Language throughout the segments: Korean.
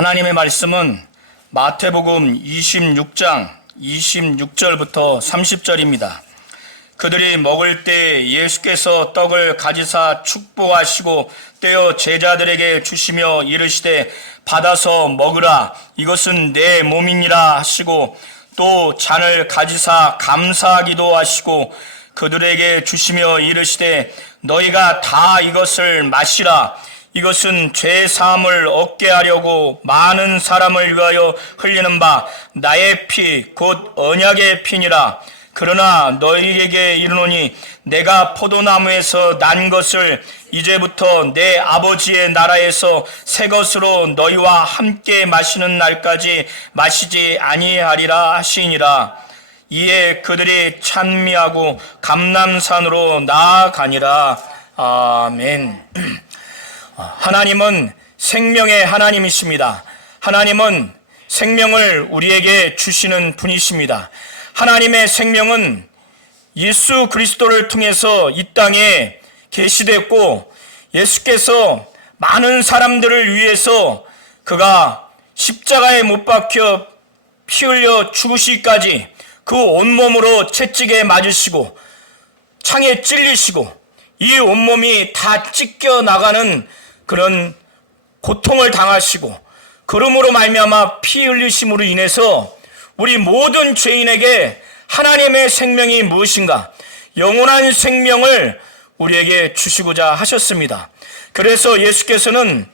하나님의 말씀은 마태복음 26장 26절부터 30절입니다. 그들이 먹을 때 예수께서 떡을 가지사 축복하시고 떼어 제자들에게 주시며 이르시되 받아서 먹으라, 이것은 내 몸이니라 하시고, 또 잔을 가지사 감사하기도 하시고 그들에게 주시며 이르시되 너희가 다 이것을 마시라, 이것은 죄 사함을 얻게 하려고 많은 사람을 위하여 흘리는 바 나의 피 곧 언약의 피니라. 그러나 너희에게 이르노니 내가 포도나무에서 난 것을 이제부터 내 아버지의 나라에서 새 것으로 너희와 함께 마시는 날까지 마시지 아니하리라 하시니라. 이에 그들이 찬미하고 감람산으로 나아가니라. 아멘. 하나님은 생명의 하나님이십니다. 하나님은 생명을 우리에게 주시는 분이십니다. 하나님의 생명은 예수 그리스도를 통해서 이 땅에 계시됐고, 예수께서 많은 사람들을 위해서 그가 십자가에 못 박혀 피 흘려 죽으시기까지 그 온몸으로 채찍에 맞으시고 창에 찔리시고 이 온몸이 다 찢겨 나가는 그런 고통을 당하시고, 그러므로 말미암아 피 흘리심으로 인해서 우리 모든 죄인에게 하나님의 생명이 무엇인가, 영원한 생명을 우리에게 주시고자 하셨습니다. 그래서 예수께서는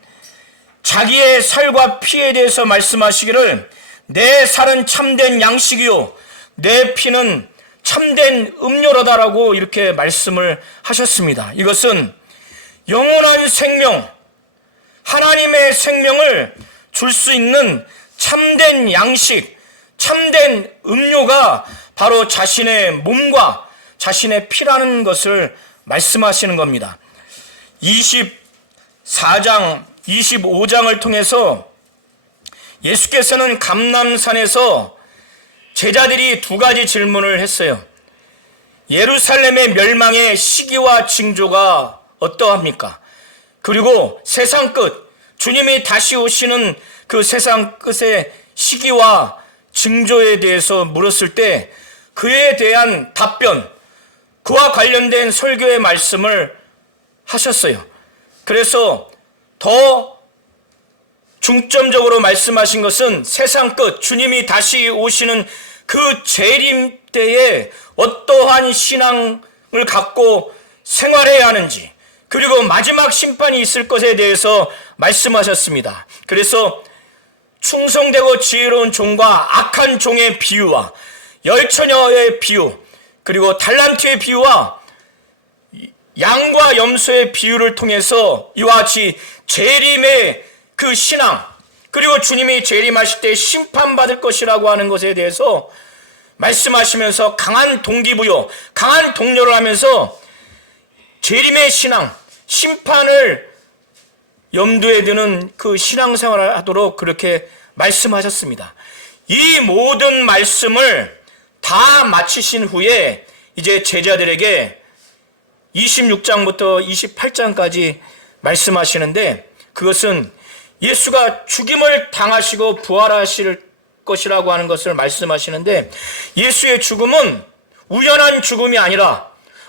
자기의 살과 피에 대해서 말씀하시기를 내 살은 참된 양식이요 내 피는 참된 음료로다라고 이렇게 말씀을 하셨습니다. 이것은 영원한 생명, 하나님의 생명을 줄 수 있는 참된 양식, 참된 음료가 바로 자신의 몸과 자신의 피라는 것을 말씀하시는 겁니다. 24장, 25장을 통해서 예수께서는 감람산에서 제자들이 두 가지 질문을 했어요. 예루살렘의 멸망의 시기와 징조가 어떠합니까? 그리고 세상 끝, 주님이 다시 오시는 그 세상 끝의 시기와 징조에 대해서 물었을 때 그에 대한 답변, 그와 관련된 설교의 말씀을 하셨어요. 그래서 더 중점적으로 말씀하신 것은 세상 끝, 주님이 다시 오시는 그 재림 때에 어떠한 신앙을 갖고 생활해야 하는지, 그리고 마지막 심판이 있을 것에 대해서 말씀하셨습니다. 그래서 충성되고 지혜로운 종과 악한 종의 비유와 열처녀의 비유, 그리고 달란트의 비유와 양과 염소의 비유를 통해서 이와 같이 재림의 그 신앙, 그리고 주님이 재림하실 때 심판받을 것이라고 하는 것에 대해서 말씀하시면서 강한 동기부여, 강한 독려를 하면서 재림의 신앙, 심판을 염두에 두는 그 신앙생활을 하도록 그렇게 말씀하셨습니다. 이 모든 말씀을 다 마치신 후에 이제 제자들에게 26장부터 28장까지 말씀하시는데, 그것은 예수가 죽임을 당하시고 부활하실 것이라고 하는 것을 말씀하시는데, 예수의 죽음은 우연한 죽음이 아니라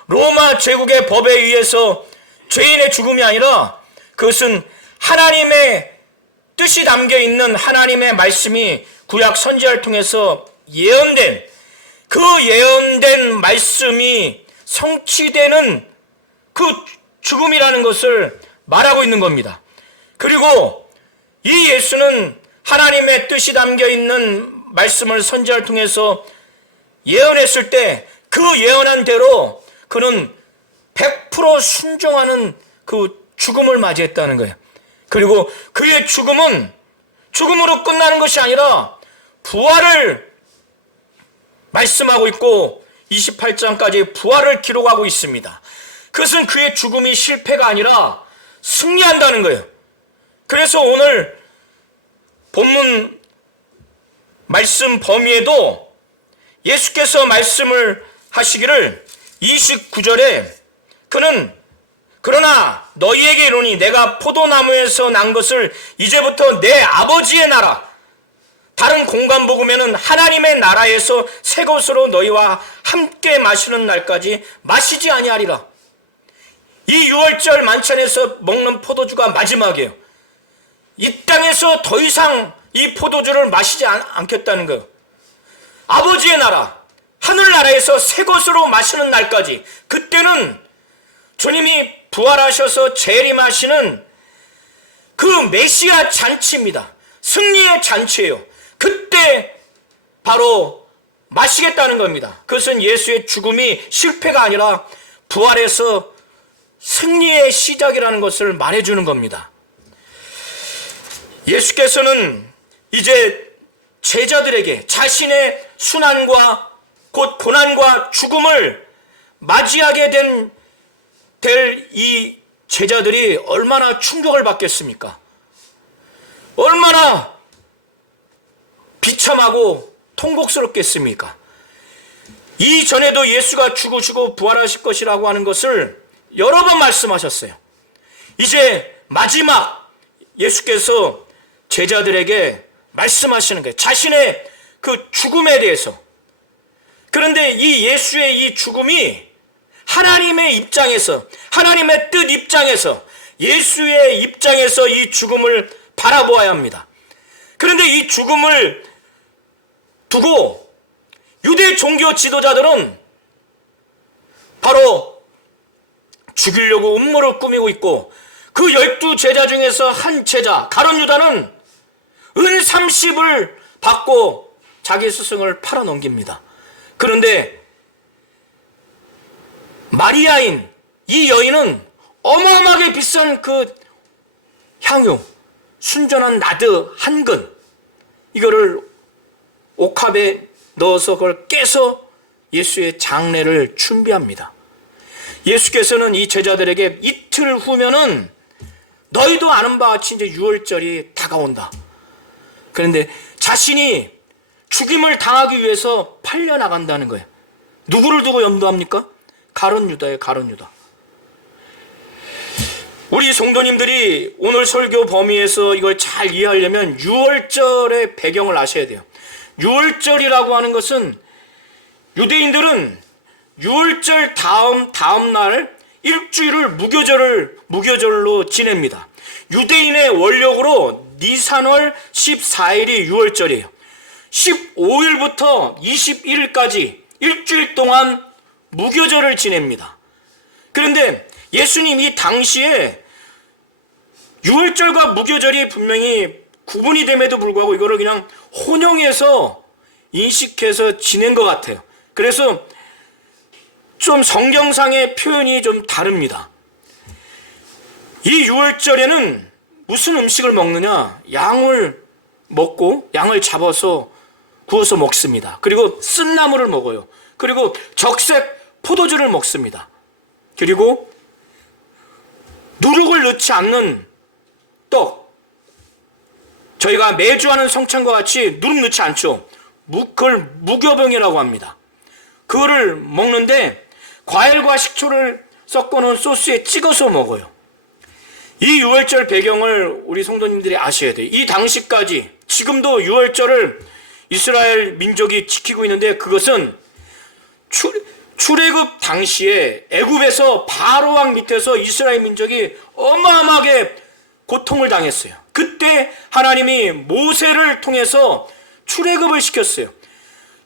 로마 제국의 법에 의해서 죄인의 죽음이 아니라 그것은 하나님의 뜻이 담겨있는 하나님의 말씀이 구약 선지자를 통해서 예언된, 그 예언된 말씀이 성취되는 그 죽음이라는 것을 말하고 있는 겁니다. 그리고 이 예수는 하나님의 뜻이 담겨있는 말씀을 선지자를 통해서 예언했을 때 그 예언한 대로 그는 100% 순종하는 그 죽음을 맞이했다는 거예요. 그리고 그의 죽음은 죽음으로 끝나는 것이 아니라 부활을 말씀하고 있고 28장까지 부활을 기록하고 있습니다. 그것은 그의 죽음이 실패가 아니라 승리한다는 거예요. 그래서 오늘 본문 말씀 범위에도 예수께서 말씀을 하시기를 29절에 그는 그러나 너희에게 이르노니 내가 포도나무에서 난 것을 이제부터 내 아버지의 나라 다른 공간 복음에는 하나님의 나라에서 새 것으로 너희와 함께 마시는 날까지 마시지 아니하리라. 이 유월절 만찬에서 먹는 포도주가 마지막이에요. 이 땅에서 더 이상 이 포도주를 마시지 않겠다는 거예요. 아버지의 나라, 하늘나라에서 새 것으로 마시는 날까지, 그때는 주님이 부활하셔서 재림하시는 그 메시아 잔치입니다. 승리의 잔치예요. 그때 바로 마시겠다는 겁니다. 그것은 예수의 죽음이 실패가 아니라 부활해서 승리의 시작이라는 것을 말해주는 겁니다. 예수께서는 이제 제자들에게 자신의 순환과 곧 고난과 죽음을 맞이하게 될 이 제자들이 얼마나 충격을 받겠습니까? 얼마나 비참하고 통곡스럽겠습니까? 이전에도 예수가 죽으시고 부활하실 것이라고 하는 것을 여러 번 말씀하셨어요. 이제 마지막 예수께서 제자들에게 말씀하시는 거예요. 자신의 그 죽음에 대해서. 그런데 이 예수의 이 죽음이 하나님의 입장에서, 하나님의 뜻 입장에서, 예수의 입장에서 이 죽음을 바라보아야 합니다. 그런데 이 죽음을 두고 유대 종교 지도자들은 바로 죽이려고 음모를 꾸미고 있고, 그 12제자 중에서 한 제자 가룟 유다는 은 30을 받고 자기 스승을 팔아넘깁니다. 그런데 마리아인 이 여인은 어마어마하게 비싼 그 향유, 순전한 나드 한 근, 이거를 옥합에 넣어서 그걸 깨서 예수의 장례를 준비합니다. 예수께서는 이 제자들에게 이틀 후면은 너희도 아는 바와 같이 이제 유월절이 다가온다. 그런데 자신이 죽임을 당하기 위해서 팔려나간다는 거예요. 누구를 두고 염두합니까? 가룟 유다예요, 가룟 유다. 우리 성도님들이 오늘 설교 범위에서 이걸 잘 이해하려면 유월절의 배경을 아셔야 돼요. 유월절이라고 하는 것은 유대인들은 유월절 다음 날 일주일을 무교절로 지냅니다. 유대인의 원력으로 니산월 14일이 유월절이에요. 15일부터 21일까지 일주일 동안 무교절을 지냅니다. 그런데 예수님 이 당시에 유월절과 무교절이 분명히 구분이 됨에도 불구하고 이거를 그냥 혼용해서 인식해서 지낸 것 같아요. 그래서 좀 성경상의 표현이 좀 다릅니다. 이 유월절에는 무슨 음식을 먹느냐? 양을 먹고 양을 잡아서 구워서 먹습니다. 그리고 쓴나물을 먹어요. 그리고 적색 포도주를 먹습니다. 그리고 누룩을 넣지 않는 떡, 저희가 매주 하는 성찬과 같이 누룩 넣지 않죠. 그걸 무교병이라고 합니다. 그거를 먹는데 과일과 식초를 섞어놓은 소스에 찍어서 먹어요. 이 유월절 배경을 우리 성도님들이 아셔야 돼요. 이 당시까지, 지금도 유월절을 이스라엘 민족이 지키고 있는데, 그것은 출애굽 당시에 애굽에서 바로 왕 밑에서 이스라엘 민족이 어마어마하게 고통을 당했어요. 그때 하나님이 모세를 통해서 출애굽을 시켰어요.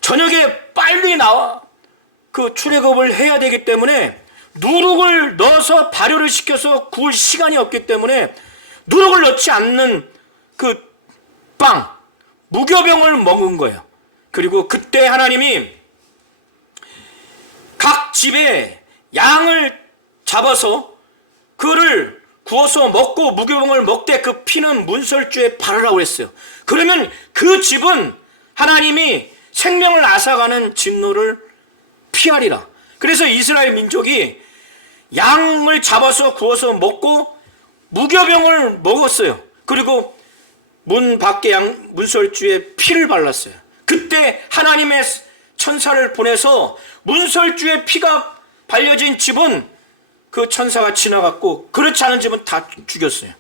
저녁에 빨리 나와 그 출애굽을 해야 되기 때문에 누룩을 넣어서 발효를 시켜서 구울 시간이 없기 때문에 누룩을 넣지 않는 그 빵, 무교병을 먹은 거예요. 그리고 그때 하나님이 각 집에 양을 잡아서 그를 구워서 먹고 무교병을 먹되 그 피는 문설주에 바르라고 했어요. 그러면 그 집은 하나님이 생명을 앗아가는 진노를 피하리라. 그래서 이스라엘 민족이 양을 잡아서 구워서 먹고 무교병을 먹었어요. 그리고 문 밖에 문설주에 피를 발랐어요. 그때 하나님의 천사를 보내서 문설주에 피가 발려진 집은 그 천사가 지나갔고 그렇지 않은 집은 다 죽였어요.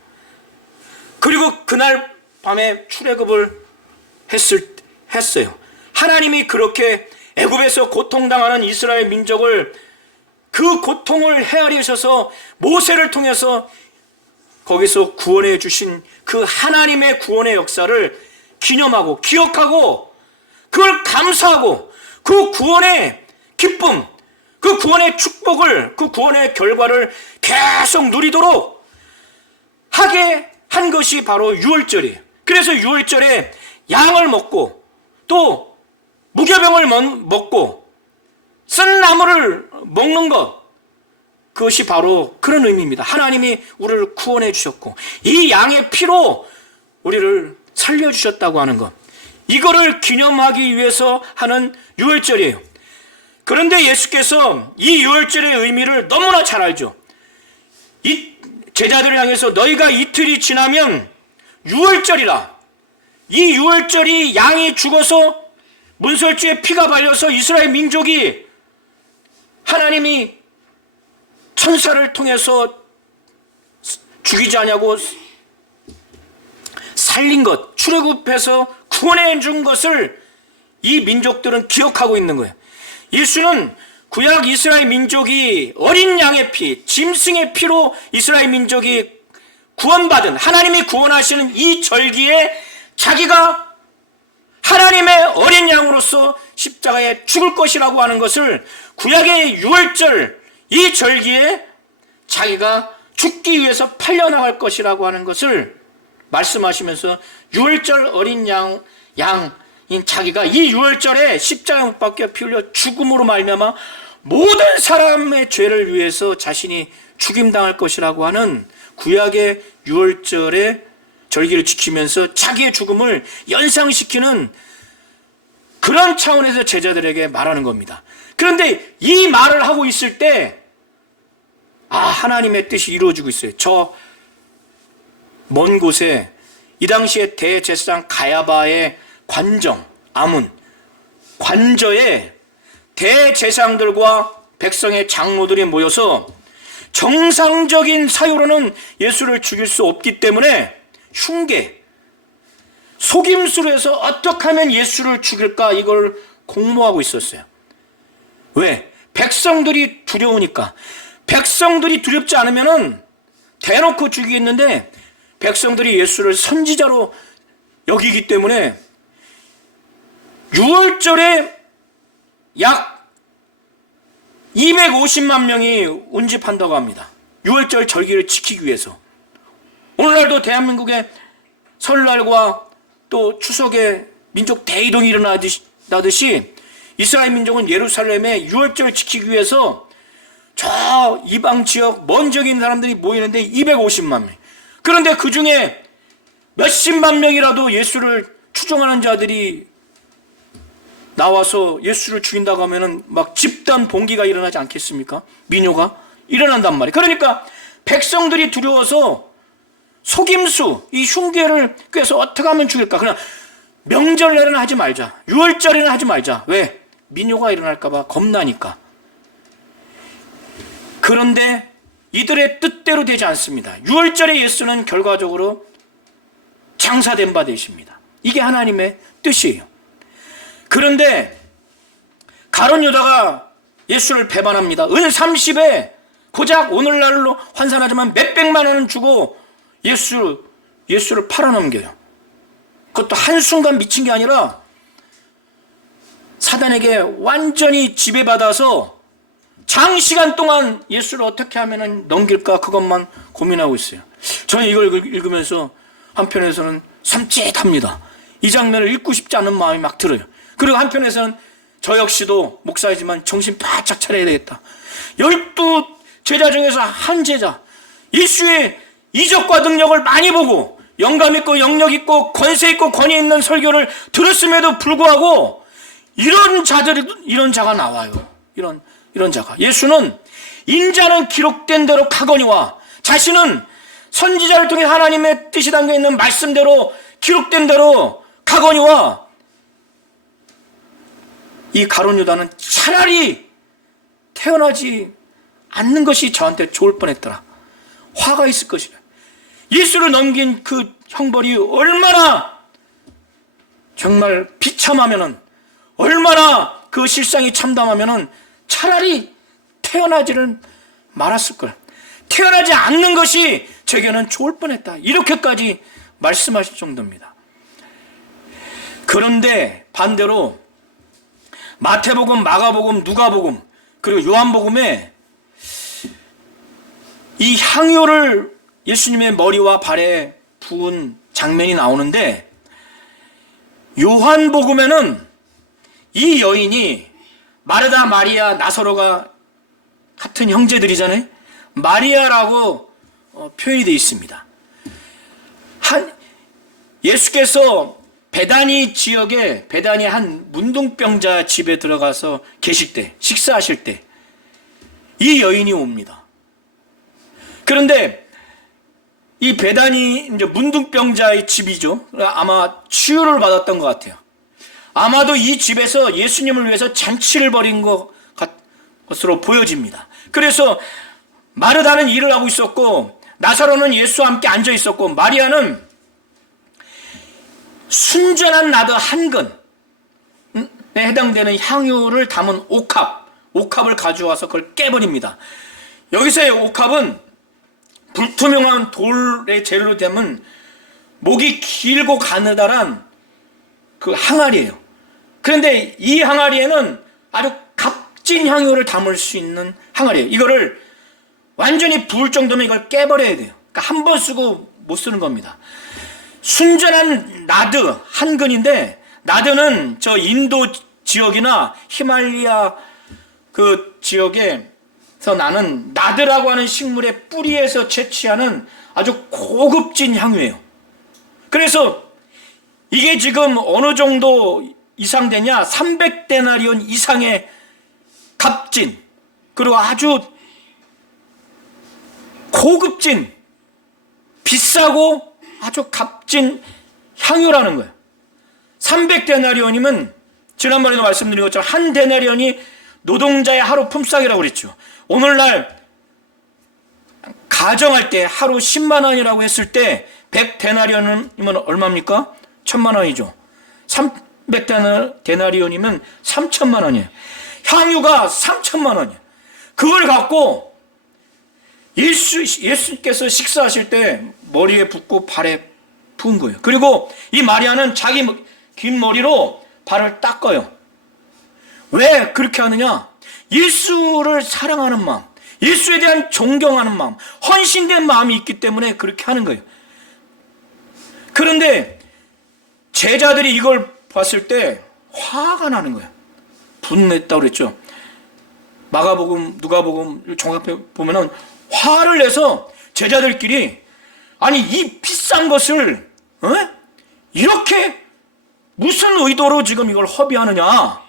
그리고 그날 밤에 출애굽을 했어요. 하나님이 그렇게 애굽에서 고통당하는 이스라엘 민족을 그 고통을 헤아리셔서 모세를 통해서 거기서 구원해 주신 그 하나님의 구원의 역사를 기념하고 기억하고 그걸 감사하고 그 구원의 기쁨, 그 구원의 축복을, 그 구원의 결과를 계속 누리도록 하게 한 것이 바로 유월절이에요. 그래서 유월절에 양을 먹고 또 무교병을 먹고 쓴 나무를 먹는 것, 그것이 바로 그런 의미입니다. 하나님이 우리를 구원해 주셨고 이 양의 피로 우리를 살려주셨다고 하는 것, 이거를 기념하기 위해서 하는 유월절이에요. 그런데 예수께서 이 유월절의 의미를 너무나 잘 알죠. 이 제자들을 향해서 너희가 이틀이 지나면 유월절이라, 이 유월절이 양이 죽어서 문설주에 피가 발려서 이스라엘 민족이 하나님이 천사를 통해서 죽이지 않냐고 살린 것, 출애굽해서 구원해 준 것을 이 민족들은 기억하고 있는 거예요. 예수는 구약 이스라엘 민족이 어린 양의 피, 짐승의 피로 이스라엘 민족이 구원받은, 하나님이 구원하시는 이 절기에 자기가 하나님의 어린 양으로서 십자가에 죽을 것이라고 하는 것을, 구약의 유월절 이 절기에 자기가 죽기 위해서 팔려나갈 것이라고 하는 것을 말씀하시면서 유월절 어린 양인 자기가 이 유월절에 십자가에 못 박혀 피 흘려 죽음으로 말미암아 모든 사람의 죄를 위해서 자신이 죽임당할 것이라고 하는 구약의 유월절의 절기를 지키면서 자기의 죽음을 연상시키는 그런 차원에서 제자들에게 말하는 겁니다. 그런데 이 말을 하고 있을 때 하나님의 뜻이 이루어지고 있어요. 저 먼 곳에 이 당시에 대제사장 가야바의 관정, 아문, 관저에 대제사장들과 백성의 장로들이 모여서 정상적인 사유로는 예수를 죽일 수 없기 때문에 흉계, 속임수로 해서 어떻게 하면 예수를 죽일까, 이걸 공모하고 있었어요. 왜? 백성들이 두려우니까. 백성들이 두렵지 않으면은 대놓고 죽이겠는데 백성들이 예수를 선지자로 여기기 때문에 유월절에 약 250만 명이 운집한다고 합니다. 유월절 절기를 지키기 위해서. 오늘날도 대한민국의 설날과 또 추석에 민족 대이동이 일어나듯이 이스라엘 민족은 예루살렘에 유월절을 지키기 위해서 저 이방 지역, 먼 지역에 있는 사람들이 모이는데 250만 명. 그런데 그 중에 몇십만 명이라도 예수를 추종하는 자들이 나와서 예수를 죽인다고 하면은 막 집단 봉기가 일어나지 않겠습니까? 민요가 일어난단 말이에요. 그러니까 백성들이 두려워서 속임수, 이 흉계를 꾀서 어떻게 하면 죽일까? 그냥 명절날에는 하지 말자. 유월절에는 하지 말자. 왜? 민요가 일어날까봐 겁나니까. 그런데 이들의 뜻대로 되지 않습니다. 유월절에 예수는 결과적으로 장사된 바 되십니다. 이게 하나님의 뜻이에요. 그런데 가룟 유다가 예수를 배반합니다. 은 30에 고작 오늘날로 환산하지만 몇백만 원은 주고 예수를 팔아넘겨요. 그것도 한순간 미친 게 아니라 사단에게 완전히 지배받아서 장시간 동안 예수를 어떻게 하면 넘길까, 그것만 고민하고 있어요. 저는 이걸 읽으면서 한편에서는 삼짓합니다. 이 장면을 읽고 싶지 않은 마음이 막 들어요. 그리고 한편에서는 저 역시도 목사이지만 정신 바짝 차려야 되겠다. 12 제자 중에서 한 제자, 예수의 이적과 능력을 많이 보고 영감 있고 영력 있고 권세 있고 권위 있는 설교를 들었음에도 불구하고 이런 자가 나와요. 이런 자가. 예수는 인자는 기록된 대로 가거니와, 자신은 선지자를 통해 하나님의 뜻이 담겨있는 말씀대로 기록된 대로 가거니와, 이 가룟 유다는 차라리 태어나지 않는 것이 저한테 좋을 뻔했더라. 화가 있을 것이다. 예수를 넘긴 그 형벌이 얼마나 정말 비참하면은, 얼마나 그 실상이 참담하면은 차라리 태어나지를 말았을 걸. 태어나지 않는 것이 제게는 좋을 뻔했다. 이렇게까지 말씀하실 정도입니다. 그런데 반대로 마태복음, 마가복음, 누가복음, 그리고 요한복음에 이 향유를 예수님의 머리와 발에 부은 장면이 나오는데, 요한복음에는 이 여인이 마르다, 마리아, 나사로가 같은 형제들이잖아요. 마리아라고 표현이 되어 있습니다. 예수께서 베다니 지역에, 베다니 한 문둥병자 집에 들어가서 계실 때, 식사하실 때 이 여인이 옵니다. 그런데 이 베다니 이제 문둥병자의 집이죠. 아마 치유를 받았던 것 같아요. 아마도 이 집에서 예수님을 위해서 잔치를 벌인 것으로 보여집니다. 그래서 마르다는 일을 하고 있었고, 나사로는 예수와 함께 앉아 있었고, 마리아는 순전한 나드 한 근에 해당되는 향유를 담은 옥합을 가져와서 그걸 깨버립니다. 여기서의 옥합은 불투명한 돌의 재료로 되면 목이 길고 가느다란 그 항아리예요. 그런데 이 항아리에는 아주 값진 향유를 담을 수 있는 항아리예요. 이거를 완전히 부을 정도면 이걸 깨버려야 돼요. 그러니까 한 번 쓰고 못 쓰는 겁니다. 순전한 나드 한 근인데, 나드는 저 인도 지역이나 히말리아 그 지역에서 나는 나드라고 하는 식물의 뿌리에서 채취하는 아주 고급진 향유예요. 그래서 이게 지금 어느 정도 이상 되냐? 300데나리온 이상의 값진, 그리고 아주 고급진, 비싸고 아주 값진 향유라는 거예요. 300데나리온이면 지난번에도 말씀드린 것처럼 한 데나리온이 노동자의 하루 품삯이라고 그랬죠. 오늘날 가정할 때 하루 10만 원이라고 했을 때 100데나리온이면 얼마입니까? 1000만 원이죠. 300데나리온이면 3000만 원이에요. 향유가 3000만 원이에요. 그걸 갖고 예수께서 식사하실 때 머리에 붓고 발에 부은 거예요. 그리고 이 마리아는 자기 긴 머리로 발을 닦아요. 왜 그렇게 하느냐? 예수를 사랑하는 마음, 예수에 대한 존경하는 마음, 헌신된 마음이 있기 때문에 그렇게 하는 거예요. 그런데 제자들이 이걸 봤을 때 화가 나는 거예요. 분냈다고 그랬죠. 마가복음, 누가복음 종합해 보면은 화를 내서 제자들끼리, 아니 이 비싼 것을 이렇게 무슨 의도로 지금 이걸 허비하느냐?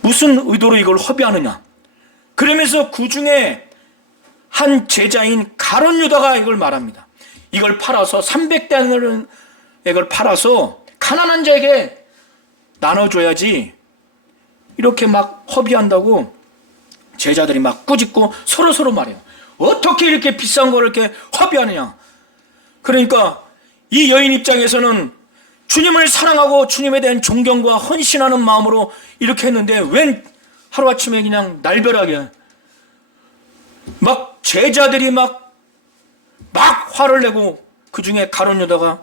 무슨 의도로 이걸 허비하느냐? 그러면서 그 중에 한 제자인 가룟 유다가 이걸 말합니다. 이걸 팔아서 300데나리온을 팔아서 가난한 자에게 나눠줘야지, 이렇게 막 허비한다고 제자들이 막 꾸짖고 서로 말해요. 어떻게 이렇게 비싼 거를 이렇게 허비하느냐? 그러니까 이 여인 입장에서는 주님을 사랑하고 주님에 대한 존경과 헌신하는 마음으로 이렇게 했는데, 웬 하루아침에 그냥 날벼락에 막 제자들이 막 화를 내고, 그 중에 가룟 유다가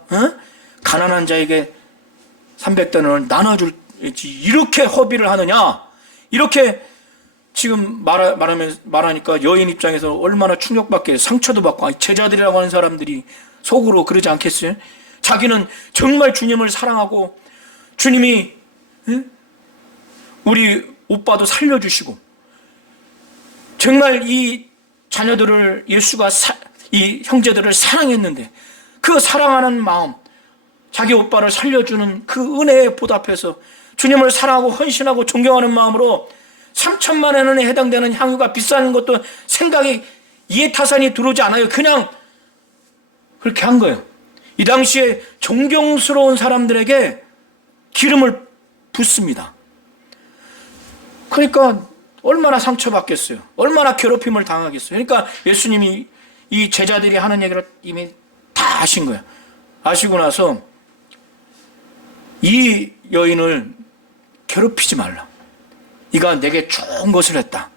가난한 자에게 300데나리온을 나눠줄지 이렇게 허비를 하느냐? 이렇게 지금 말하니까 여인 입장에서 얼마나 충격받게, 상처도 받고, 아니, 제자들이라고 하는 사람들이 속으로 그러지 않겠어요? 자기는 정말 주님을 사랑하고 주님이 우리 오빠도 살려주시고 정말 이 자녀들을, 예수가 이 형제들을 사랑했는데, 그 사랑하는 마음, 자기 오빠를 살려주는 그 은혜에 보답해서 주님을 사랑하고 헌신하고 존경하는 마음으로 3천만 원에 해당되는 향유가 비싼 것도 생각이, 이해타산이 들어오지 않아요. 그냥 그렇게 한 거예요. 이 당시에 존경스러운 사람들에게 기름을 붓습니다. 그러니까 얼마나 상처받겠어요. 얼마나 괴롭힘을 당하겠어요. 그러니까 예수님이 이 제자들이 하는 얘기를 이미 다 아신 거예요. 아시고 나서 이 여인을 괴롭히지 말라. 이가 내게 좋은 것을 했다.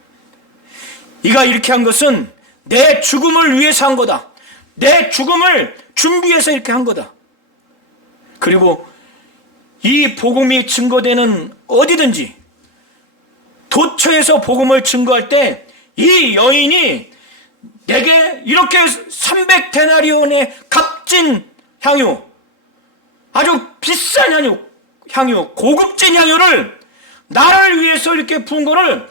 이가 이렇게 한 것은 내 죽음을 위해서 한 거다. 내 죽음을 준비해서 이렇게 한 거다. 그리고 이 복음이 증거되는 어디든지 도처에서 복음을 증거할 때 이 여인이 내게 이렇게 300데나리온의 값진 향유, 아주 비싼 향유, 고급진 향유를 나를 위해서 이렇게 부은 거를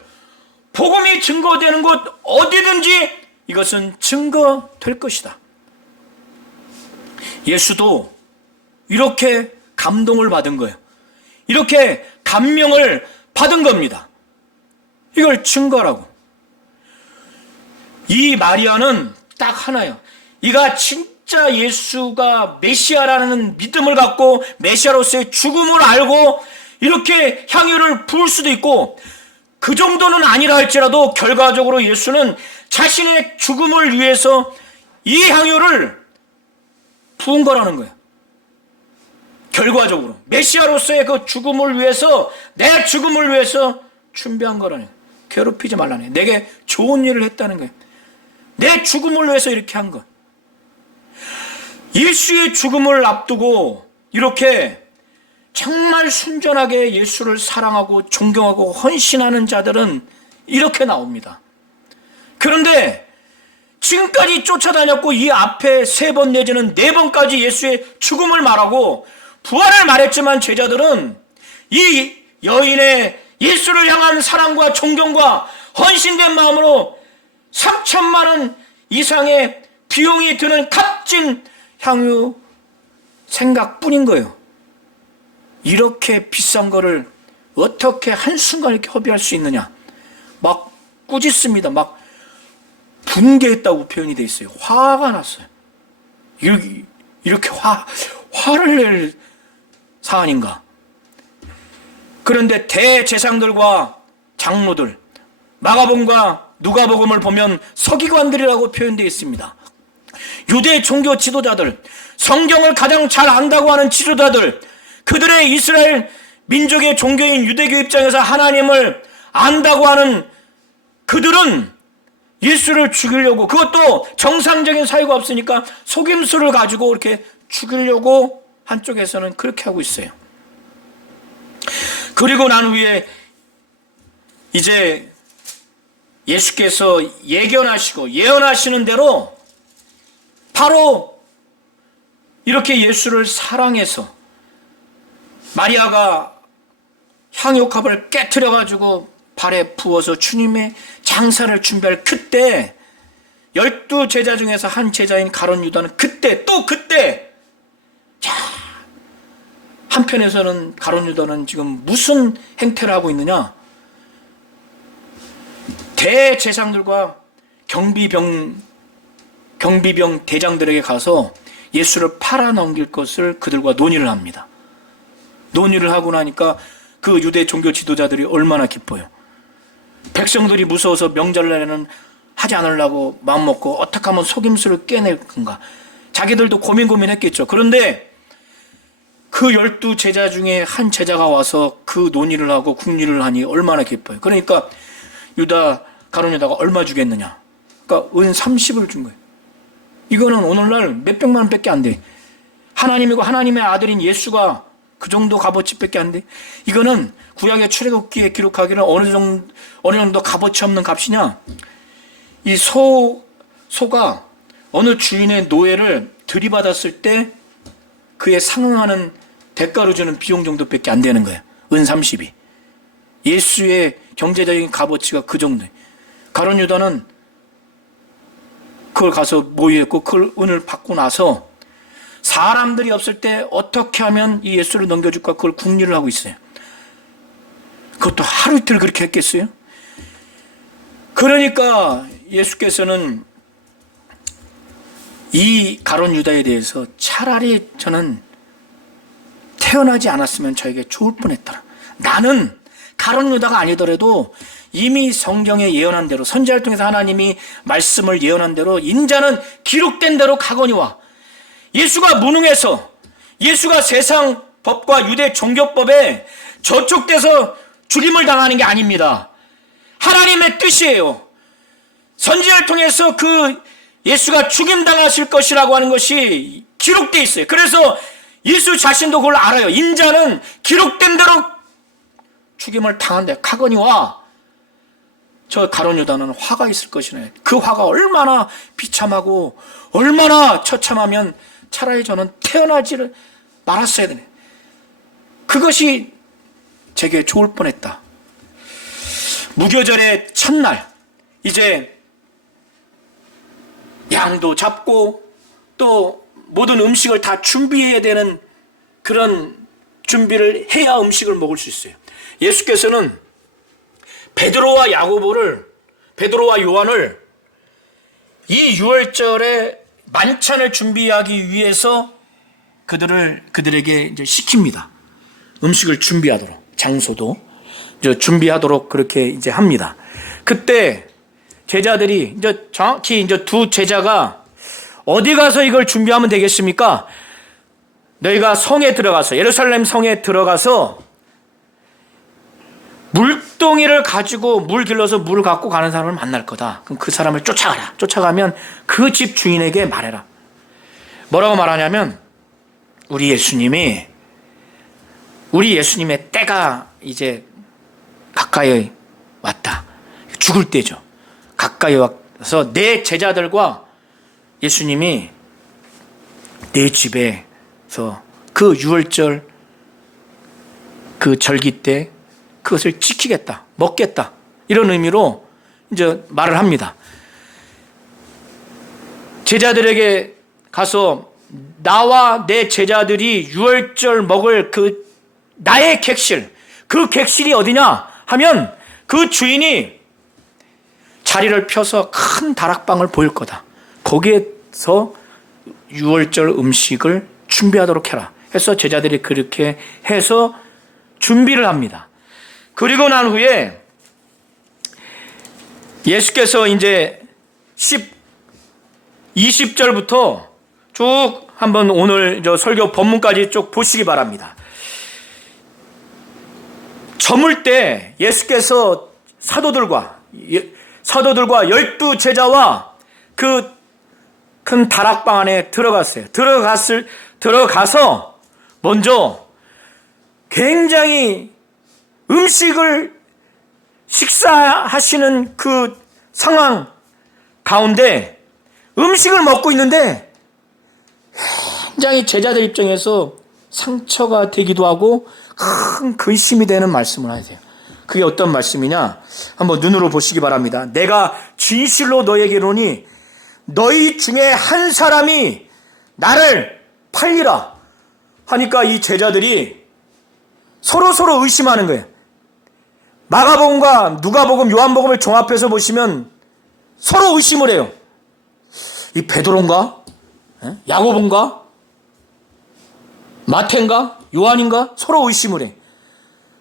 복음이 증거되는 곳 어디든지 이것은 증거될 것이다. 예수도 이렇게 감동을 받은 거예요. 이렇게 감명을 받은 겁니다. 이걸 증거라고. 이 마리아는 딱 하나예요. 이가 진짜 예수가 메시아라는 믿음을 갖고 메시아로서의 죽음을 알고 이렇게 향유를 부을 수도 있고, 그 정도는 아니라 할지라도 결과적으로 예수는 자신의 죽음을 위해서 이 향유를 부은 거라는 거예요. 결과적으로 메시아로서의 그 죽음을 위해서, 내 죽음을 위해서 준비한 거라는 거예요. 괴롭히지 말라는 거예요. 내게 좋은 일을 했다는 거예요. 내 죽음을 위해서 이렇게 한 거. 예수의 죽음을 앞두고 이렇게 정말 순전하게 예수를 사랑하고 존경하고 헌신하는 자들은 이렇게 나옵니다. 그런데 지금까지 쫓아다녔고 이 앞에 3번 내지는 4번까지 예수의 죽음을 말하고 부활을 말했지만 제자들은 이 여인의 예수를 향한 사랑과 존경과 헌신된 마음으로 3천만 원 이상의 비용이 드는 값진 향유 생각뿐인 거예요. 이렇게 비싼 거를 어떻게 한순간 이렇게 허비할 수 있느냐. 막 꾸짖습니다. 막 분개했다고 표현이 되어 있어요. 화가 났어요. 이렇게 화를 낼 사안인가. 그런데 대제사장들과 장로들, 마가복음과 누가복음을 보면 서기관들이라고 표현되어 있습니다. 유대 종교 지도자들, 성경을 가장 잘 안다고 하는 지도자들, 그들의 이스라엘 민족의 종교인 유대교 입장에서 하나님을 안다고 하는 그들은 예수를 죽이려고, 그것도 정상적인 사유가 없으니까 속임수를 가지고 이렇게 죽이려고 한쪽에서는 그렇게 하고 있어요. 그리고 난 후에 이제 예수께서 예언하시는 대로 바로 이렇게 예수를 사랑해서 마리아가 향유컵을 깨트려가지고 발에 부어서 주님의 장사를 준비할 그때 12제자 중에서 한 제자인 가룟 유다는 그때 자, 한편에서는 가룟 유다는 지금 무슨 행태를 하고 있느냐. 대제사장들과 경비병 대장들에게 가서 예수를 팔아넘길 것을 그들과 논의를 합니다. 논의를 하고 나니까 그 유대 종교 지도자들이 얼마나 기뻐요. 백성들이 무서워서 명절날에는 하지 않으려고 마음먹고 어떻게 하면 속임수를 깨낼 건가. 자기들도 고민했겠죠. 그런데 그 12제자 중에 한 제자가 와서 그 논의를 하고 국리를 하니 얼마나 기뻐요. 그러니까 가룟 유다가 얼마 주겠느냐. 그러니까 은 30을 준 거예요. 이거는 오늘날 몇백만 원밖에 안 돼. 하나님이고 하나님의 아들인 예수가 그 정도 값어치밖에 안 돼. 이거는 구약의 출애굽기에 기록하기는 어느 정도 값어치 없는 값이냐. 이 소가 어느 주인의 노예를 들이받았을 때 그에 상응하는 대가로 주는 비용 정도밖에 안 되는 거예요. 은 30이. 예수의 경제적인 값어치가 그 정도예요. 가룟 유다는 그걸 가서 모의했고 그걸 은을 받고 나서 사람들이 없을 때 어떻게 하면 이 예수를 넘겨줄까 그걸 궁리를 하고 있어요. 그것도 하루 이틀 그렇게 했겠어요? 그러니까 예수께서는 이 가룟 유다에 대해서 차라리 저는 태어나지 않았으면 저에게 좋을 뻔했더라. 나는 가룟 유다가 아니더라도 이미 성경에 예언한 대로, 선지자를 통해서 하나님이 말씀을 예언한 대로 인자는 기록된 대로 가거니와, 예수가 무능해서, 예수가 세상 법과 유대 종교법에 저촉돼서 죽임을 당하는 게 아닙니다. 하나님의 뜻이에요. 선지자를 통해서 그 예수가 죽임당하실 것이라고 하는 것이 기록되어 있어요. 그래서 예수 자신도 그걸 알아요. 인자는 기록된 대로 죽임을 당한다. 가거니와, 저 가룟 유다는 화가 있을 것이네. 그 화가 얼마나 비참하고 얼마나 처참하면 차라리 저는 태어나지를 말았어야 되네. 그것이 제게 좋을 뻔했다. 무교절의 첫날, 이제 양도 잡고 또 모든 음식을 다 준비해야 되는 그런 준비를 해야 음식을 먹을 수 있어요. 예수께서는 베드로와 요한을 이 유월절에 만찬을 준비하기 위해서 그들에게 이제 시킵니다. 음식을 준비하도록, 장소도 이제 준비하도록 그렇게 이제 합니다. 그때 제자들이 이제 정확히 이제 두 제자가 어디 가서 이걸 준비하면 되겠습니까? 너희가 성에 들어가서, 예루살렘 성에 들어가서 물동이를 가지고 물 길러서 물을 갖고 가는 사람을 만날 거다. 그럼 그 사람을 쫓아가라. 쫓아가면 그 집 주인에게 말해라. 뭐라고 말하냐면, 우리 예수님의 때가 이제 가까이 왔다. 죽을 때죠. 가까이 와서 내 제자들과 예수님이 내 집에서 그 유월절 그 절기 때 그것을 지키겠다, 먹겠다, 이런 의미로 이제 말을 합니다. 제자들에게 가서 나와 내 제자들이 유월절 먹을 그 나의 객실, 그 객실이 어디냐 하면 그 주인이 자리를 펴서 큰 다락방을 보일 거다. 거기에서 유월절 음식을 준비하도록 해라 해서 제자들이 그렇게 해서 준비를 합니다. 그리고 난 후에 예수께서 이제 20절부터 쭉 한번 오늘 저 설교 본문까지 쭉 보시기 바랍니다. 저물 때 예수께서 사도들과 12 제자와 그 큰 다락방 안에 들어갔어요. 들어가서 먼저 굉장히 음식을 식사하시는 그 상황 가운데 음식을 먹고 있는데 굉장히 제자들 입장에서 상처가 되기도 하고 큰 근심이 되는 말씀을 하세요. 그게 어떤 말씀이냐? 한번 눈으로 보시기 바랍니다. 내가 진실로 너에게 이르노니 너희 중에 한 사람이 나를 팔리라 하니까 이 제자들이 서로 의심하는 거예요. 마가복음과 누가복음, 요한복음을 종합해서 보시면 서로 의심을 해요. 이 베드로인가? 야고보인가? 마태인가? 요한인가? 서로 의심을 해.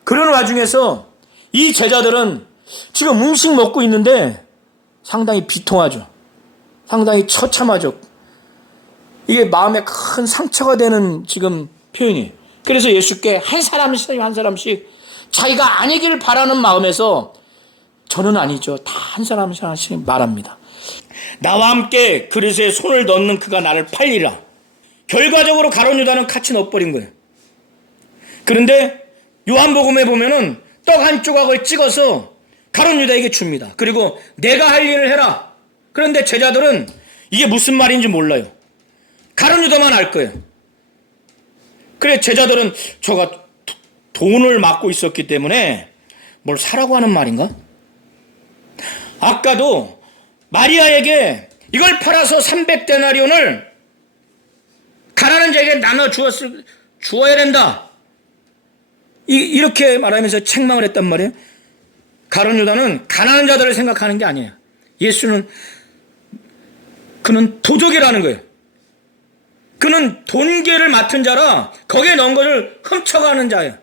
그런 와중에서 이 제자들은 지금 음식 먹고 있는데 상당히 비통하죠. 상당히 처참하죠. 이게 마음에 큰 상처가 되는 지금 표현이에요. 그래서 예수께 한 사람씩 자기가 아니길 바라는 마음에서 저는 아니죠. 다 한 사람씩 말합니다. 나와 함께 그릇에 손을 넣는 그가 나를 팔리라. 결과적으로 가룟 유다는 같이 넣어버린 거예요. 그런데 요한복음에 보면은 떡 한 조각을 찍어서 가룟 유다에게 줍니다. 그리고 내가 할 일을 해라. 그런데 제자들은 이게 무슨 말인지 몰라요. 가룟 유다만 알 거예요. 그래 제자들은 저가 돈을 맡고 있었기 때문에 뭘 사라고 하는 말인가? 아까도 마리아에게 이걸 팔아서 300데나리온을 가난한 자에게 나눠 주어야 된다. 이렇게 말하면서 책망을 했단 말이에요. 가룟 유다는 가난한 자들을 생각하는 게 아니에요. 그는 도적이라는 거예요. 그는 돈계를 맡은 자라 거기에 넣은 것을 훔쳐가는 자예요.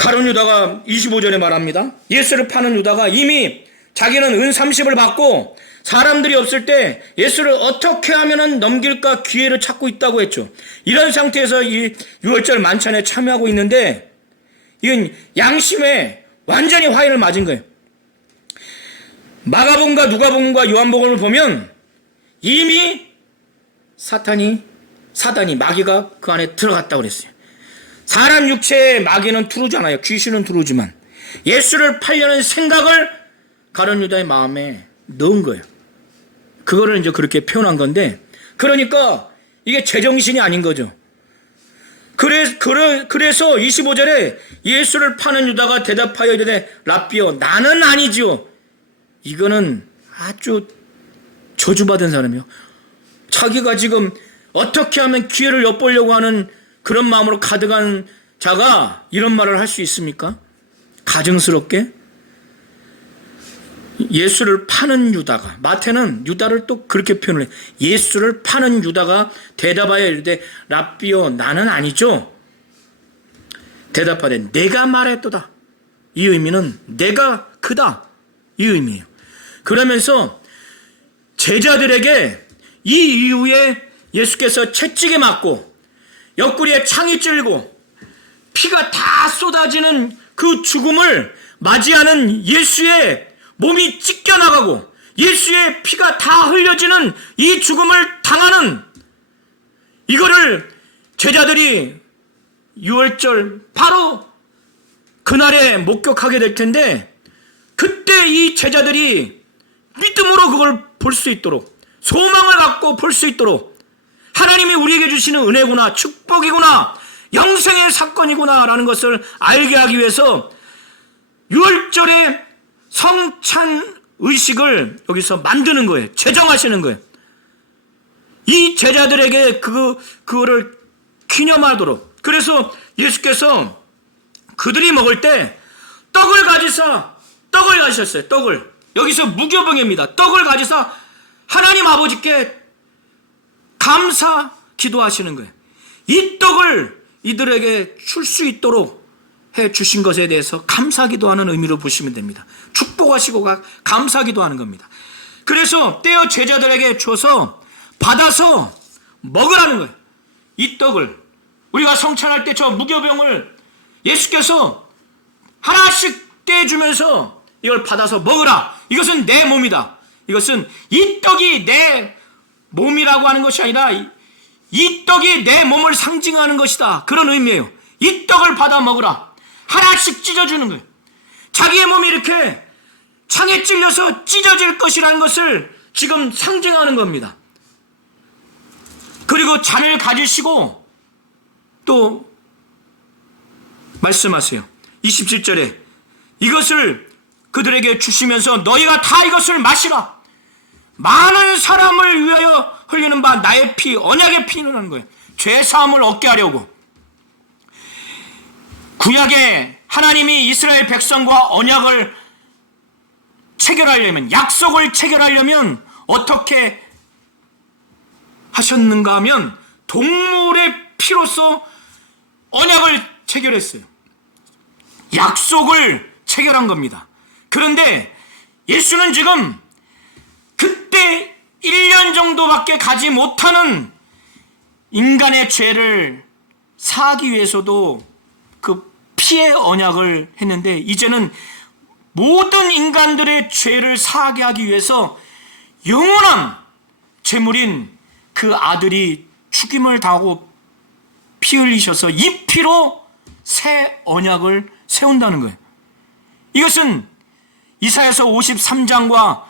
가룟 유다가 25절에 말합니다. 예수를 파는 유다가 이미 자기는 은 30을 받고 사람들이 없을 때 예수를 어떻게 하면 넘길까 기회를 찾고 있다고 했죠. 이런 상태에서 이 6월절 만찬에 참여하고 있는데 이건 양심에 완전히 화인을 맞은 거예요. 마가복음과 누가복음과 요한복음을 보면 이미 사단이 마귀가 그 안에 들어갔다고 그랬어요. 사람 육체의 마귀는 들어오잖아요. 귀신은 들어오지만 예수를 팔려는 생각을 가룟 유다의 마음에 넣은 거예요. 그거를 이제 그렇게 표현한 건데, 그러니까 이게 제정신이 아닌 거죠. 그래서 25절에 예수를 파는 유다가 대답하여 이르되 랍비여 나는 아니지요. 이거는 아주 저주받은 사람이요. 자기가 지금 어떻게 하면 기회를 엿보려고 하는 그런 마음으로 가득한 자가 이런 말을 할 수 있습니까? 가증스럽게. 예수를 파는 유다가, 마태는 유다를 또 그렇게 표현을 해요. 예수를 파는 유다가 대답하여 이르되 랍비여 나는 아니죠. 대답하되 내가 말했도다. 이 의미는 내가 크다, 이 의미예요. 그러면서 제자들에게 이 이후에 예수께서 채찍에 맞고 옆구리에 창이 찔고 피가 다 쏟아지는 그 죽음을 맞이하는 예수의 몸이 찢겨나가고 예수의 피가 다 흘려지는 이 죽음을 당하는 이거를 제자들이 6월절 바로 그날에 목격하게 될 텐데, 그때 이 제자들이 믿음으로 그걸 볼 수 있도록, 소망을 갖고 볼 수 있도록, 하나님이 우리에게 주시는 은혜구나, 축복이구나, 영생의 사건이구나 라는 것을 알게 하기 위해서 6월절에 성찬 의식을 여기서 만드는 거예요. 제정하시는 거예요. 이 제자들에게 그거를 기념하도록. 그래서 예수께서 그들이 먹을 때 떡을 가지셨어요. 떡을. 여기서 무교병입니다. 떡을 가지사 하나님 아버지께 감사 기도하시는 거예요. 이 떡을 이들에게 줄 수 있도록 해 주신 것에 대해서 감사 기도하는 의미로 보시면 됩니다. 축복하시고 감사 기도하는 겁니다. 그래서 떼어 제자들에게 줘서 받아서 먹으라는 거예요. 이 떡을 우리가 성찬할 때 저 무교병을 예수께서 하나씩 떼주면서 이걸 받아서 먹으라. 이것은 내 몸이다. 이것은 이 떡이 내 몸이라고 하는 것이 아니라 이 떡이 내 몸을 상징하는 것이다. 그런 의미예요. 이 떡을 받아 먹으라. 하나씩 찢어주는 거예요. 자기의 몸이 이렇게 창에 찔려서 찢어질 것이라는 것을 지금 상징하는 겁니다. 그리고 잔을 가지시고 또 말씀하세요. 27절에 이것을 그들에게 주시면서 너희가 다 이것을 마시라. 많은 사람을 위하여 흘리는 바 나의 피, 언약의 피는 거예요. 죄사함을 얻게 하려고. 구약에 하나님이 이스라엘 백성과 언약을 체결하려면, 약속을 체결하려면 어떻게 하셨는가 하면 동물의 피로서 언약을 체결했어요. 약속을 체결한 겁니다. 그런데 예수는 지금 그때 1년 정도밖에 가지 못하는 인간의 죄를 사하기 위해서도 그 피의 언약을 했는데, 이제는 모든 인간들의 죄를 사하게 하기 위해서 영원한 제물인 그 아들이 죽임을 당하고 피 흘리셔서 이 피로 새 언약을 세운다는 거예요. 이것은 이사야서 53장과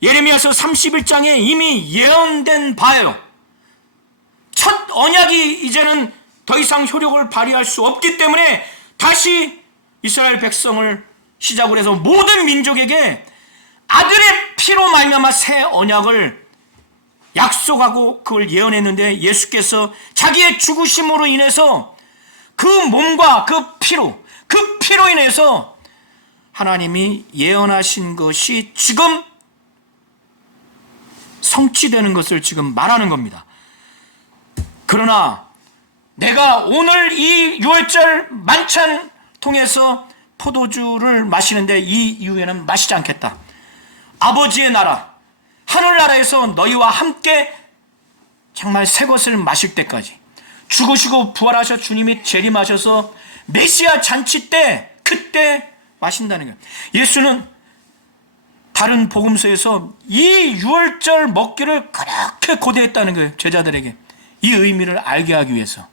예레미야서 31장에 이미 예언된 바예요. 첫 언약이 이제는 더 이상 효력을 발휘할 수 없기 때문에 다시 이스라엘 백성을 시작으로 해서 모든 민족에게 아들의 피로 말미암아 새 언약을 약속하고 그걸 예언했는데, 예수께서 자기의 죽으심으로 인해서 그 몸과 그 피로 인해서 하나님이 예언하신 것이 지금 성취되는 것을 지금 말하는 겁니다. 그러나 내가 오늘 이 6월절 만찬 통해서 포도주를 마시는데 이 이후에는 마시지 않겠다. 아버지의 나라, 하늘나라에서 너희와 함께 정말 새 것을 마실 때까지, 죽으시고 부활하셔 주님이 재림하셔서 메시아 잔치 때, 그때 마신다는 거예요. 예수는 다른 복음서에서 이 유월절 먹기를 그렇게 고대했다는 거예요. 제자들에게 이 의미를 알게 하기 위해서.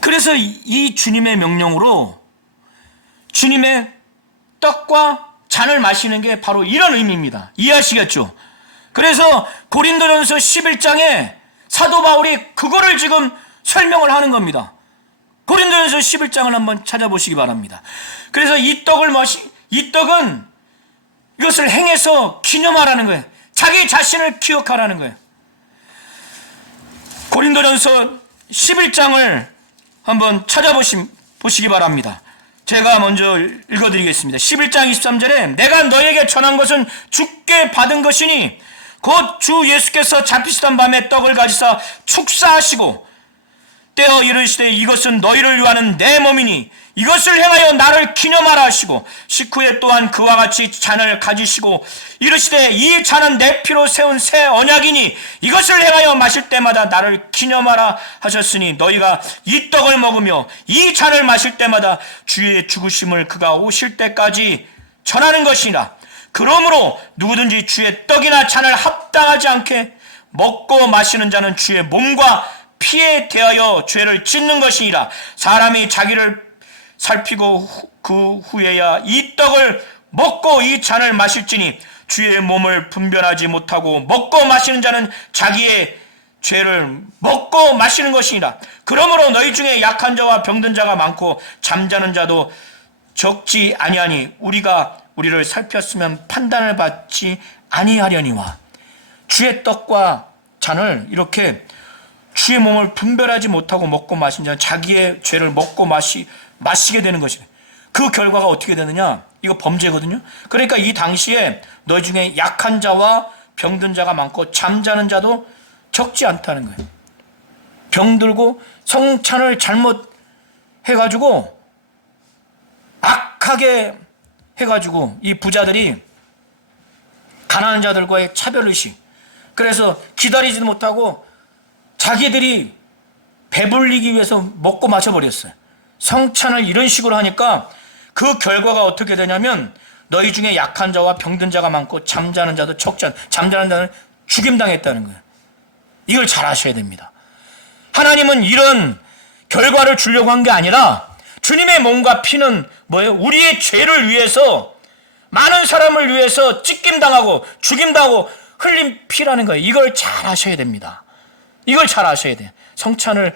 그래서 이 주님의 명령으로 주님의 떡과 잔을 마시는 게 바로 이런 의미입니다. 이해하시겠죠? 그래서 고린도전서 11장에 사도 바울이 그거를 지금 설명을 하는 겁니다. 고린도전서 11장을 한번 찾아보시기 바랍니다. 그래서 이 떡은 이것을 행해서 기념하라는 거예요. 자기 자신을 기억하라는 거예요. 고린도전서 11장을 한번 찾아보시기 바랍니다. 제가 먼저 읽어드리겠습니다. 11장 23절에 내가 너에게 전한 것은 주께 받은 것이니 곧 주 예수께서 잡히시던 밤에 떡을 가지사 축사하시고 떼어 이르시되 이것은 너희를 위하는 내 몸이니 이것을 행하여 나를 기념하라 하시고 식후에 또한 그와 같이 잔을 가지시고 이르시되 이 잔은 내 피로 세운 새 언약이니 이것을 행하여 마실 때마다 나를 기념하라 하셨으니 너희가 이 떡을 먹으며 이 잔을 마실 때마다 주의 죽으심을 그가 오실 때까지 전하는 것이라. 그러므로 누구든지 주의 떡이나 잔을 합당하지 않게 먹고 마시는 자는 주의 몸과 피에 대하여 죄를 짓는 것이니라. 사람이 자기를 살피고 그 후에야 이 떡을 먹고 이 잔을 마실지니 주의 몸을 분별하지 못하고 먹고 마시는 자는 자기의 죄를 먹고 마시는 것이니라. 그러므로 너희 중에 약한 자와 병든 자가 많고 잠자는 자도 적지 아니하니 우리가 우리를 살폈으면 판단을 받지 아니하려니와. 주의 떡과 잔을 이렇게 주의 몸을 분별하지 못하고 먹고 마신 자는 자기의 죄를 먹고 마시게 되는 것이래. 그 결과가 어떻게 되느냐? 이거 범죄거든요. 그러니까 이 당시에 너희 중에 약한 자와 병든 자가 많고 잠자는 자도 적지 않다는 거예요. 병들고 성찬을 잘못 해가지고 악하게 해가지고 이 부자들이 가난한 자들과의 차별의식, 그래서 기다리지도 못하고 자기들이 배불리기 위해서 먹고 마셔버렸어요. 성찬을 이런 식으로 하니까 그 결과가 어떻게 되냐면 너희 중에 약한 자와 병든 자가 많고 잠자는 자도 적지 않다. 잠자는 자는 죽임당했다는 거예요. 이걸 잘 아셔야 됩니다. 하나님은 이런 결과를 주려고 한 게 아니라 주님의 몸과 피는 뭐예요? 우리의 죄를 위해서, 많은 사람을 위해서 찢김당하고 죽임당하고 흘린 피라는 거예요. 이걸 잘 아셔야 됩니다. 이걸 잘 아셔야 돼요. 성찬을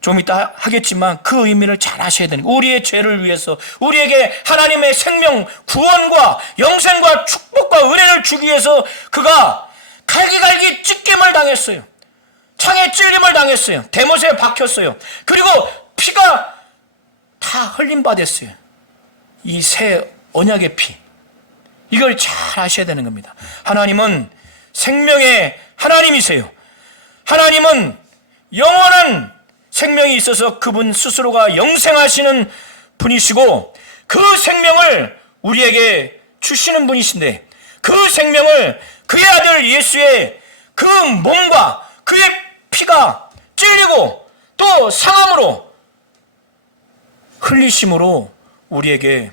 좀 이따 하겠지만 그 의미를 잘 아셔야 되는 거예요. 우리의 죄를 위해서, 우리에게 하나님의 생명, 구원과 영생과 축복과 은혜를 주기 위해서 그가 갈기갈기 찢김을 당했어요. 창에 찔림을 당했어요. 대못에 박혔어요. 그리고 피가 다 흘림받았어요. 이 새 언약의 피. 이걸 잘 아셔야 되는 겁니다. 하나님은 생명의 하나님이세요. 하나님은 영원한 생명이 있어서 그분 스스로가 영생하시는 분이시고 그 생명을 우리에게 주시는 분이신데 그 생명을 그의 아들 예수의 그 몸과 그의 피가 찔리고 또 상함으로 흘리심으로 우리에게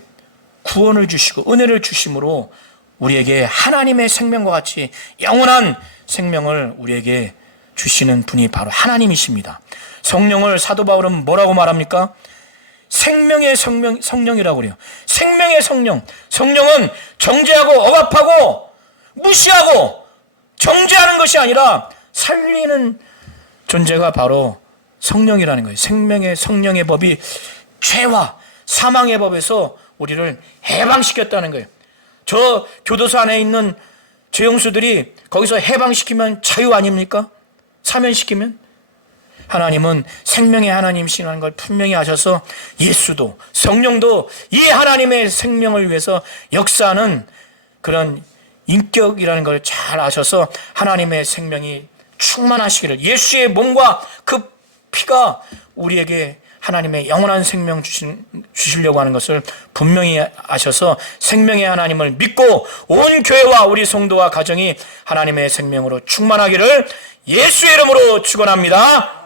구원을 주시고 은혜를 주심으로 우리에게 하나님의 생명과 같이 영원한 생명을 우리에게 주시는 분이 바로 하나님이십니다. 성령을 사도 바울은 뭐라고 말합니까? 생명의 성령이라고 그래요. 생명의 성령. 성령은 정죄하고 억압하고 무시하고 정죄하는 것이 아니라 살리는 존재가 바로 성령이라는 거예요. 생명의 성령의 법이 죄와 사망의 법에서 우리를 해방시켰다는 거예요. 저 교도소 안에 있는 죄용수들이 거기서 해방시키면 자유 아닙니까? 사면시키면? 하나님은 생명의 하나님이시라는 걸 분명히 아셔서 예수도 성령도 이 하나님의 생명을 위해서 역사하는 그런 인격이라는 걸 잘 아셔서 하나님의 생명이 충만하시기를, 예수의 몸과 그 피가 우리에게 하나님의 영원한 생명 주시려고 하는 것을 분명히 아셔서 생명의 하나님을 믿고 온 교회와 우리 성도와 가정이 하나님의 생명으로 충만하기를 예수의 이름으로 축원합니다.